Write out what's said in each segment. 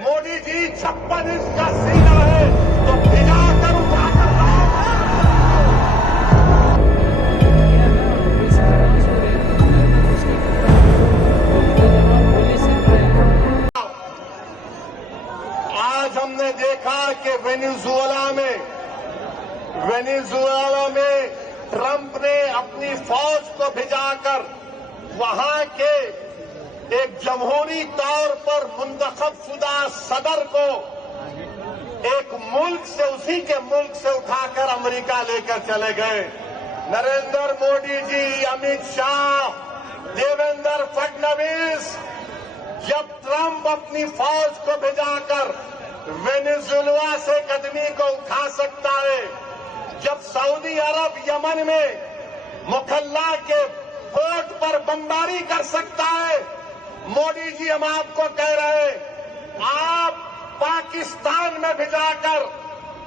Modi ji 56 inch का सीना है तो भिजा कर उठाकर लाओ। आज हमने देखा कि वेनेजुएला में ट्रंप ने अपनी फौज को भिजाकर वहां के एक जमहूरी तौर पर मुंतखब शुदा सदर को एक मुल्क से, उसी के मुल्क से उठाकर अमेरिका लेकर चले गए। नरेंद्र मोदी जी, अमित शाह, देवेंद्र फडणवीस, जब ट्रंप अपनी फौज को भिजाकर वेनेजुएला से कदमी को उठा सकता है, जब सऊदी अरब यमन में मुखल्ला के पोर्ट पर बमबारी कर सकता है, मोदी जी हम आपको कह रहे हैं, आप पाकिस्तान में भिजाकर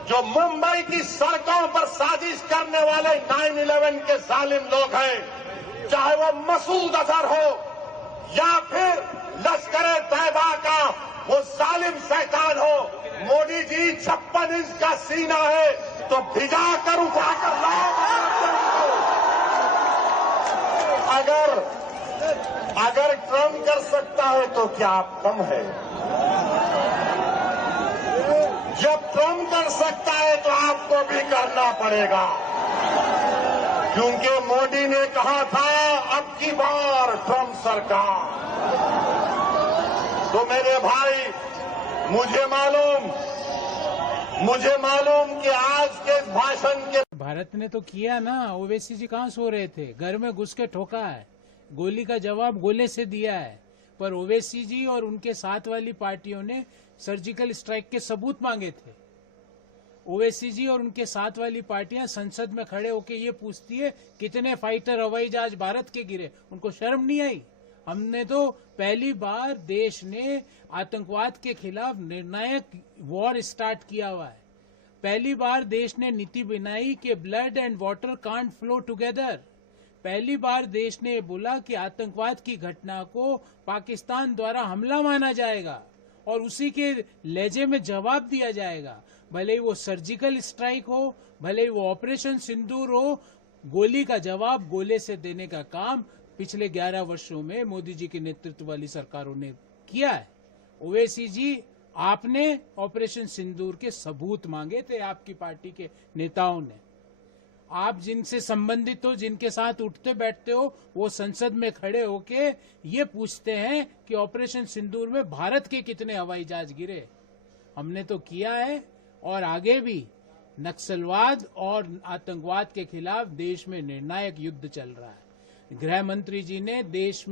जो मुंबई की सड़कों पर साजिश करने वाले 9/11 के जालिम लोग हैं, चाहे वो मसूद अजहर हो या फिर लश्कर तैयबा का वो जालिम शैतान हो, मोदी जी 56 इंच का सीना है तो भिजा कर उठाकर लाओ। अगर ट्रंप कर सकता है तो क्या आप कम है? जब ट्रंप कर सकता है तो आपको भी करना पड़ेगा, क्योंकि मोदी ने कहा था अब की बार ट्रंप सरकार। तो मेरे भाई, मुझे मालूम कि आज के इस भाषण के भारत ने तो किया ना। ओवैसी जी कहाँ सो रहे थे? घर में घुस के ठोका है, गोली का जवाब गोले से दिया है। पर ओवैसी जी और उनके साथ वाली पार्टियों ने सर्जिकल स्ट्राइक के सबूत मांगे थे। ओवैसी जी और उनके साथ वाली पार्टियां संसद में खड़े होकर ये पूछती है कितने फाइटर हवाई जहाज भारत के गिरे। उनको शर्म नहीं आई? हमने तो पहली बार देश ने आतंकवाद के खिलाफ निर्णायक वॉर स्टार्ट किया हुआ है। पहली बार देश ने नीति बनाई कि blood and water can't flow together. पहली बार देश ने बोला कि आतंकवाद की घटना को पाकिस्तान द्वारा हमला माना जाएगा और उसी के लहजे में जवाब दिया जाएगा। भले ही वो सर्जिकल स्ट्राइक हो, भले ही वो ऑपरेशन सिंदूर हो, गोली का जवाब गोले से देने का काम पिछले 11 वर्षों में मोदी जी के नेतृत्व वाली सरकारों ने किया है। ओवैसी जी, आपने ऑपरेशन सिंदूर के सबूत मांगे थे, आपकी पार्टी के नेताओं ने। आप जिनसे संबंधित हो, जिनके साथ उठते बैठते हो, वो संसद में खड़े होके ये पूछते हैं कि ऑपरेशन सिंदूर में भारत के कितने हवाई जहाज गिरे। हमने तो किया है और आगे भी नक्सलवाद और आतंकवाद के खिलाफ देश में निर्णायक युद्ध चल रहा है। गृह मंत्री जी ने देश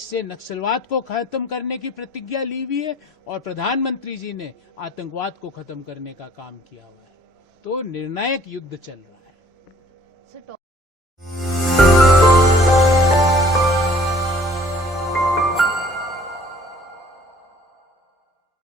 से नक्सलवाद को खत्म करने की प्रतिज्ञा ली हुई है और प्रधानमंत्री जी ने आतंकवाद को खत्म करने का काम किया हुआ है। तो निर्णायक युद्ध चल रहा है।